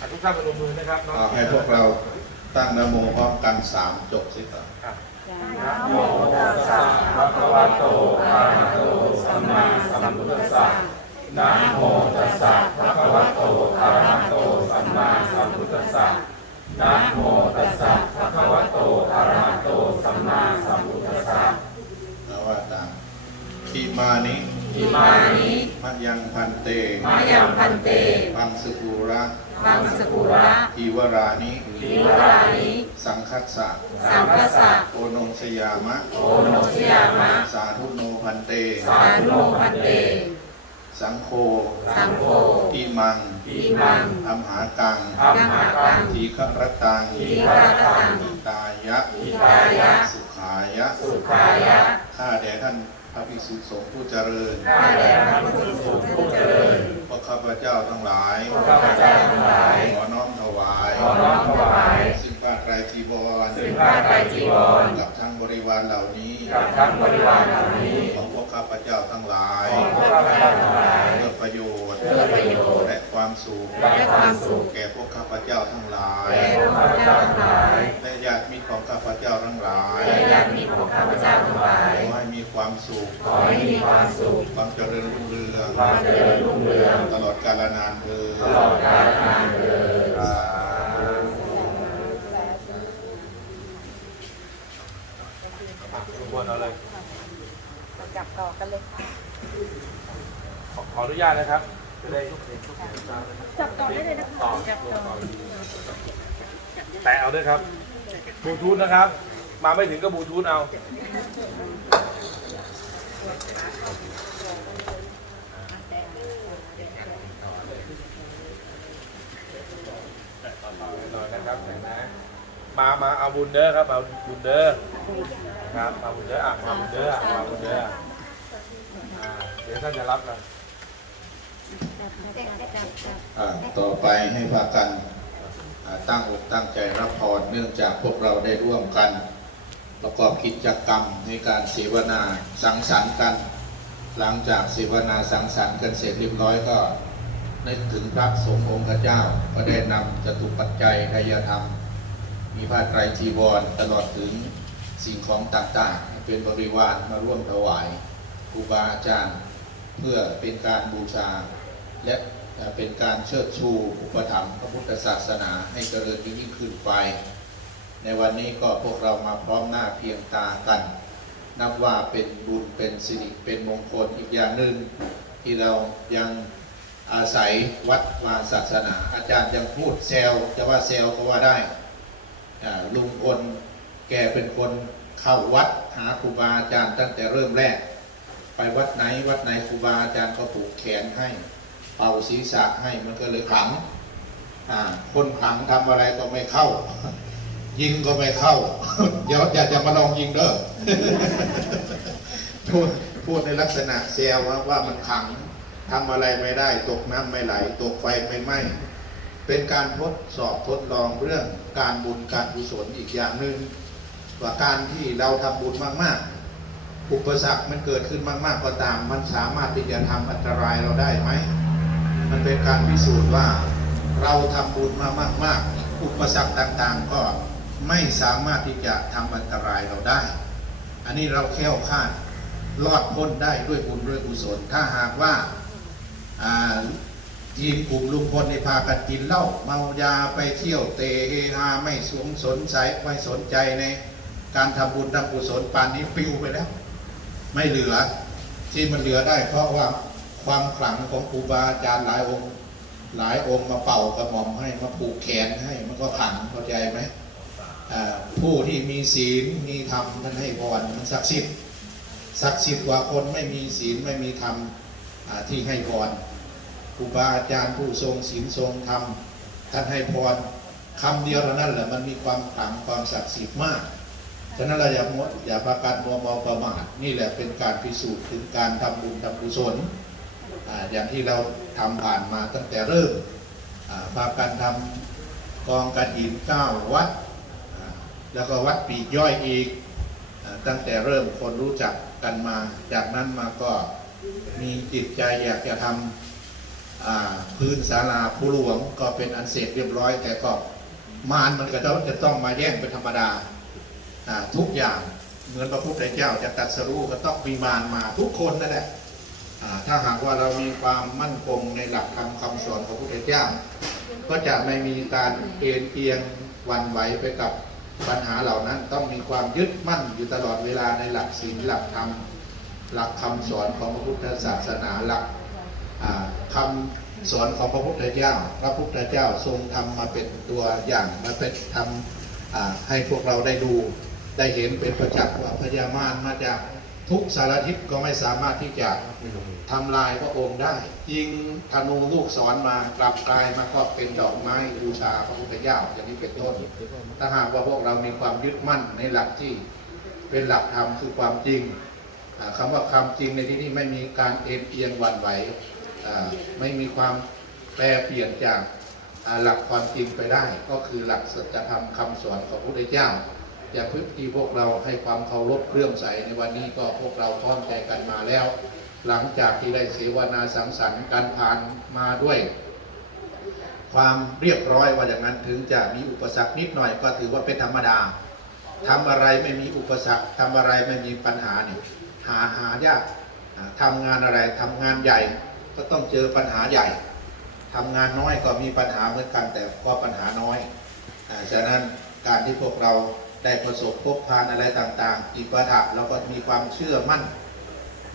อะทุกท่านประนมมือนะครับน้องเอาให้พวกเราตั้งนะโมพร้อมกันสามจบสิครับครับนะโมตัสสะภะคะวะโตอะระหะโตสัมมาสัมพุทธัสสะนะโมตัสสะภะคะวะโตอะระหะโตสัมมาสัมพุทธัสสะนะโมตัสสะภะคะวะโตอะระหะโตสัมมาสัมพุทธัสสะแล้วว่าตามขีมานิอิมานิมัยังพันเตมายังพันเต ปังสกุระ มังสกุระทีวรานิลิวรานิสังคัสสะสังคสะโอนงสยามะโอโนชยามะ สาธุโนพันเต สาธุโนพันเต สังโฆสังโฆอิมังอิมังอัมหากังอัมหากังทีฆรตังทีฆรตังอิตายะอิตายะ สุขายะ สุขายะ ข้าแด่ท่านพระภิกษุสงฆ์ผู้เจริญ ข้าแต่พระพุทธสงฆ์ผู้เจริญพระ ข้าพเจ้าทั้งหลายข้าพเจ้าทั้งหลาย ขอน้อมถวายขอน้อมถวายซึ่งผ้าไตรจีวรซึ่งผ้าไตรจีวรกับทั้งบริวารเหล่านี้กับทั้งบริวารเหล่านี้ ของพวกข้าพเจ้าทั้งหลายของพวกข้าพเจ้าทั้งหลายเพื่อประโยชน์เพื่อประโยชน์และความสุขและความสุขแก่พวกข้าพเจ้าทั้งหลายแก่พวกข้าพเจ้าทั้งหลาย ของข้าพเจ้าทั้งหลายขอให้มีความสุข ขอให้มีความสุข ความเจริญรุ่งเรือง ความเจริญรุ่งเรือง ตลอดกาลนานเถิดตลอดกาลนานเถิดอะทุกคนเอาเลยจับต่อกันเลยขอขออนุญาตนะครับจะได้ทุกเห็นทุกเห็นจับต่อได้เลยนะคะต่อต่อแตะเอาด้วยครับบลูทูธนะครับ มาไม่ถึงก็บลูทูธเอาหน่อยนะครับแต่นะมา มาเอาบุญเด้อครับเอาบุญเด้อครับเอาบุญเด้ออะมาบุญเด้ออะมาบุญเด้ออ่าเดี๋ยวท่านจะรับกันอ่าต่อไปให้พากันอ่าตั้งอกตั้งใจรับพรเนื่องจากพวกเราได้ร่วมกัน ประกอบกิจกรรมในการเสวนาสังสรรค์กัน หลังจากเสวนาสังสรรค์กันเสร็จเรียบร้อยก็นึกถึงพระสงฆ์องค์เจ้า ก็ได้นำจตุปัจจัยทายธรรม มีผ้าไตรจีวรตลอดถึงสิ่งของต่างๆ เป็นบริวารมาร่วมถวายครูบาอาจารย์ เพื่อเป็นการบูชา และเป็นการเชิดชู อุปถัมภ์พระพุทธศาสนาให้เจริญยิ่งขึ้นไป ในวันนี้ก็พวกเรามาพร้อมหน้าเพียงตากัน นับว่าเป็นบุญเป็นสิริเป็นมงคลอีกอย่างหนึ่งที่เรายังอาศัยวัดวาศาสนา อาจารย์ยังพูดแซวจะว่าแซวก็ว่าได้ลุงพลแกเป็นคนเข้าวัดหาครูบาอาจารย์ตั้งแต่เริ่มแรก ไปวัดไหนวัดไหนครูบาอาจารย์ก็ผูกแขนให้ เป่าศีรษะให้มันก็เลยขลังคนขลังทำอะไรก็ไม่เข้า ยิงก็ไม่เข้า เดี๋ยวอยากจะมาลองยิงเด้อพูดพูดในลักษณะเซลว่าว่ามันขังทำอะไรไม่ได้ ตกน้ำไม่ไหล ตกไฟไม่ไหม้เป็นการทดสอบทดลองเรื่องการบุญการกุศลอีกอย่างหนึ่งว่าการที่เราทำบุญมากๆ อุปสรรคมันเกิดขึ้นมาก ๆ ก็ตาม มันสามารถที่จะทำอันตรายเราได้ไหม มันเป็นการพิสูจน์ว่า เราทำบุญมามาก ๆ อุปสรรคต่าง ๆ ก็ ไม่สามารถที่จะทำอันตรายเราได้ อันนี้เราแค่วคาดรอดพ้นได้ด้วยบุญด้วยกุศล ถ้าหากว่าทีมกลุ่มลุงพลในพากันกินเหล้าเมายาไปเที่ยวเตะเฮฮาไม่สวงสนใจไม่สนใจในการทำบุญทำกุศลปานนี้ปิวไปแล้ว ไม่เหลือ ที่มันเหลือได้ เพราะว่าความขลังของครูบาอาจารย์หลายองค์ หลายองค์มาเป่ากระหม่อมให้มาผูกแขนให้มันก็ขังเข้าใจไหม ผู้ที่มีศีลมีธรรมท่านให้พรมันศักดิ์สิทธิ์ศักดิ์สิทธิ์กว่าคนไม่มีศีลไม่มีธรรมที่ให้พรครูบาอาจารย์ผู้ทรงศีลทรงธรรมท่านให้พรคำเดียวเท่านั้นแหละมันมีความขลังความศักดิ์สิทธิ์มากฉะนั้นเราอย่ามัวอย่าพากันมัวเมาประมาทนี่แหละเป็นการพิสูจน์ถึงการทำบุญทำกุศลอย่างที่เราทำผ่านมาตั้งแต่เริ่มอ่าพากันทำกองกระถินเก้าวัด แล้วก็วัดปีกย่อยอีกตั้งแต่เริ่มคนรู้จักกันมา จากนั้นมาก็มีจิตใจอยากจะทำพื้นศาลาผู้หลวงก็เป็นอันเสร็จเรียบร้อย แต่ก็มารมันก็ต้องจะต้องมาแย่งเป็นธรรมดาทุกอย่างเหมือนพระพุทธเจ้าจะตัดสรู้ก็ต้องมีมารมาทุกคนนั่นแหละถ้าหากว่าเรามีความมั่นคงในหลักธรรมคำสอนของพระพุทธเจ้า ก็จะไม่มีการเอ็นเอียงวันไหวไปกับ ปัญหาเหล่านั้นต้องมีความยึดมั่นอยู่ตลอดเวลาในหลักศีลหลักธรรมหลักคำสอนของพระพุทธศาสนาหลักคำคำสอนของพระพุทธเจ้า พระพุทธเจ้าทรงทำมาเป็นตัวอย่างมาเป็นทำให้พวกเราได้ดูได้เห็นเป็นประจักษ์ว่าพญามารมาจาก ทุกสารทิศก็ไม่สามารถที่จะทำลายพระองค์ได้ ยิงธนูลูกศรมากลับกลายมาก็เป็นดอกไม้บูชาพระพุทธเจ้าอย่างนี้เป็นต้นถ้าหากว่าพวกเรามีความยึดมั่นในหลักที่เป็นหลักธรรมคือความจริงอ่าคำว่าความจริงในที่นี้ไม่มีการเอ็นเอียงวันไหวไม่มีความแปรเปลี่ยนจากหลักความจริงไปได้ ก็คือหลักสัจธรรมคำสอนของพระพุทธเจ้า อย่าพึ่งที่พวกเราให้ความเคารพเครื่องใสในวันนี้ก็พวกเราพร้อมใจกันมาแล้ว หลังจากที่ได้เสวนาสังสรรค์การผ่านมาด้วย ความเรียบร้อยว่าอย่างนั้นถึงจะมีอุปสรรคนิดหน่อยก็ถือว่าเป็นธรรมดาทำอะไรไม่มีอุปสรรคทำอะไรไม่มีปัญหาเนี่ยหาหายากอ่าทำงานอะไรทำงานใหญ่ก็ต้องเจอปัญหาใหญ่ทำงานน้อยก็มีปัญหาเหมือนกันแต่ก็ปัญหาน้อยอฉะนั้นการที่พวกเรา ได้ประสบพบพานอะไรต่างๆอีกประดับเราก็มีความเชื่อมั่น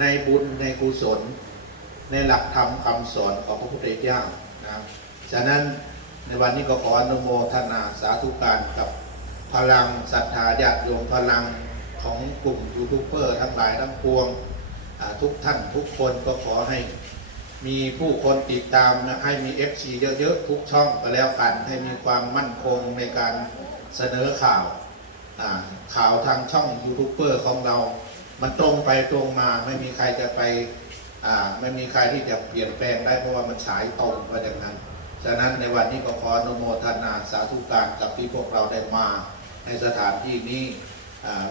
ในบุญในกุศล ในหลักธรรมคำสอนของพระพุทธเจ้านะครับฉะนั้นในวันนี้ก็ขออนุโมทนาสาธุการกับพลังศรัทธาญาติโยมพลังของกลุ่มยูทูบเบอร์ทั้งหลายทั้งปวงทุกท่านทุกคนก็ขอให้มีผู้คนติดตามให้มี FC เยอะๆ ทุกช่องก็แล้วกันให้มีความมั่นคงในการเสนอข่าว ข่าวทางช่องยูทูบเบอร์ของเรา มันตรงไปตรงมาไม่มีใครจะไปไม่มีใครที่จะเปลี่ยนแปลงได้เพราะว่ามันฉายตรงมาจากนั้นฉะนั้นในวันนี้ก็ขออนุโมทนาสาธุการกับที่พวกเราได้มา ในสถานที่นี้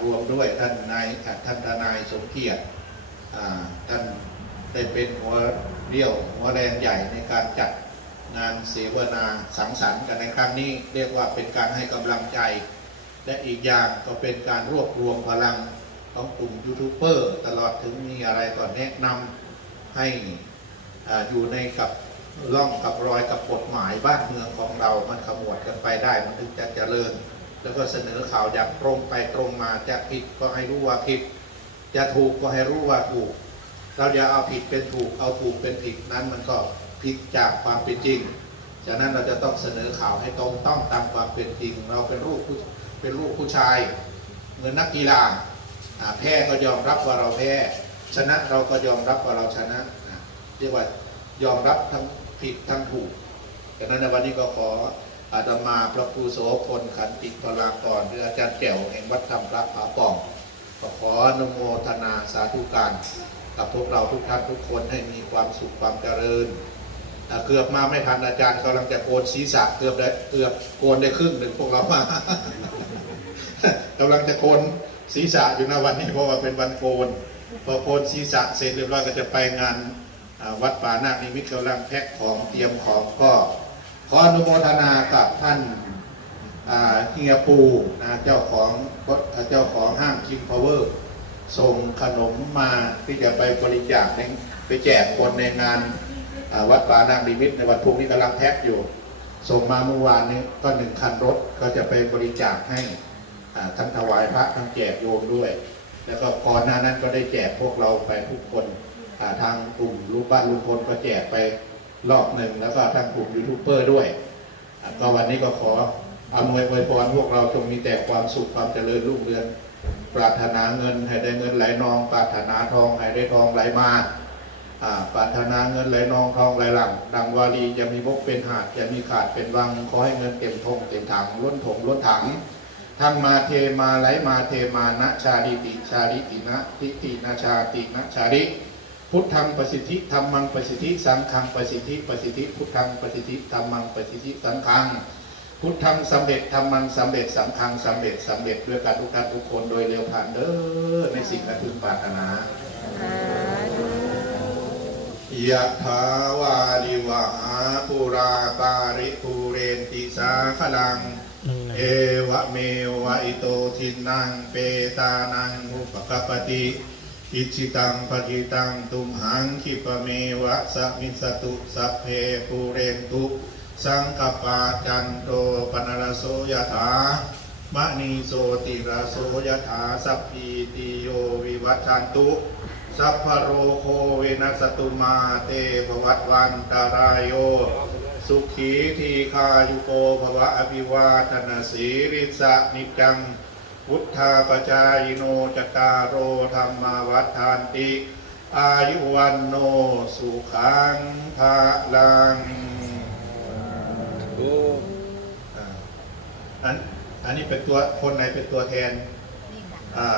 รวมด้วยท่านนายท่านทนายสมเกียรติท่านได้เป็นหัวเรี่ยวหัวแรงใหญ่ในการจัดงานเสวนาสังสรรค์กันในครั้งนี้ เรียกว่าเป็นการให้กำลังใจ และอีกอย่างก็เป็นการรวบรวมพลังของกลุ่มยูทูบเบอร์ตลอดถึงมีอะไรก็แนะนำให้ออยู่ในกับร่องกับรอยกับกฎหมายบ้านเมืองของเรามันขมวดกันไปได้มันถึงจะเจริญ แล้วก็เสนอข่าวอย่างตรงไปตรงมาจะผิดก็ให้รู้ว่าผิด จะถูกก็ให้รู้ว่าถูก เราอย่าเอาผิดเป็นถูกเอาถูกเป็นผิดนั้นมันก็ผิดจากความเป็นจริงฉะนั้นเราจะต้องเสนอข่าวให้ตรงต้องตามความเป็นจริง เราเป็นลูกผู้ เป็นลูกผู้ชาย เหมือนนักกีฬาแพ้ก็ยอมรับว่าเราแพ้ชนะเราก็ยอมรับว่าเราชนะเรียกว่ายอมรับทั้งผิดทั้งถูกดังนั้นในวันนี้ก็ขออาตมาพระครูโสพลขันติพลากรหรืออาจารย์แก้วแห่งวัดธรรมพระผาป่องก็ขออนุโมทนาสาธุการ กับพวกเราทุกท่านทุกคนให้มีความสุขความเจริญ เกือบมาไม่ทันอาจารย์กำลังจะโกนศีรษะเกือบได้เกือบโกนได้ครึ่งหนึ่งพวกเรามากำลังจะโกนศีรษะอยู่นะวันนี้เพราะว่าเป็นวันโกนพอโกนศีรษะเสร็จเรียบร้อยก็จะไปงานวัดป่านาคนิมิตรกำลังแพ็คของเตรียมของก็ขออนุโมทนากับท่านเฮียปูนะเจ้าของเจ้าของห้างคิงพาวเวอร์ส่งขนมมาที่จะไปบริจาคไปแจกคนในงาน วัดป่านางนิมิตรในวันพรุ่งนี้กำลังแพ็คอยู่ ส่งมาเมื่อวานนี้ก็หนึ่งคันรถก็จะไปบริจาคให้อ่าทั้งถวายพระทั้งแจกโยมด้วย แล้วก็ก่อนหน้านั้นก็ได้แจกพวกเราไปทุกคนทางกลุ่มลูกบ้านลุงพลก็แจกไปรอบหนึ่งแล้วก็ทางกลุ่มยูทูบเบอร์ด้วยก็วันนี้ก็ขออำนวยอวยพรพวกเราจงมีแต่ความสุขความเจริญรุ่งเรืองปรารถนาเงินให้ได้เงินไหลนอง ปรารถนาทองให้ได้ทองไหลมา ปรารถนาเงินไหลนองทองไหลหลัง ดังวาลีจะมีบกเป็นหาดจะมีขาดเป็นวัง ขอให้เงินเต็มทงเต็มถังล้นถงล้นถังทั้งมาเทมาไหลมาเทมานะชาดิติชาดิตินะทิตินาชาตินะชาดิพุทธังประสิทธิธรรมังประสิทธิสังฆังประสิทธิประสิทธิพุทธังประสิทธิธรรมังประสิทธิสังฆังพุทธังสำเร็จธรรมังสำเร็จสังฆังสำเร็จสำเร็จด้วยกันทุกท่านทุกคนโดยเร็วผ่านเด้อในสิ่งที่พึงปรารถนา ยะถาวาลิวหาปุราปาริปูเรนติสาขลัง เอวะเมวะอิโตทินังเปตานังอุปกปปติ อิจิตังปฏิตังตุมหังคิปะเมวะสะมิสตุสัพเพปูเรนตุ สังกปาจันโตปนรโสยถามณีโสติราโสยถาสัพพีติโยวิวัชชันตุ สัพพะโรโควินัสตุมาเตภวัตวันตารายโย สุขีทีคายุโกภวะอภิวาทนาสีริสะนิจัง พุทธาปจายโนจตารโรธรรมาวัฏานติ อายุวันโนสุขังภาลังอ่าอันอันนี้เป็นตัวคนไหนเป็นตัวแทน อ่า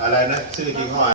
อะไรนะ ชื่อจริงห้อ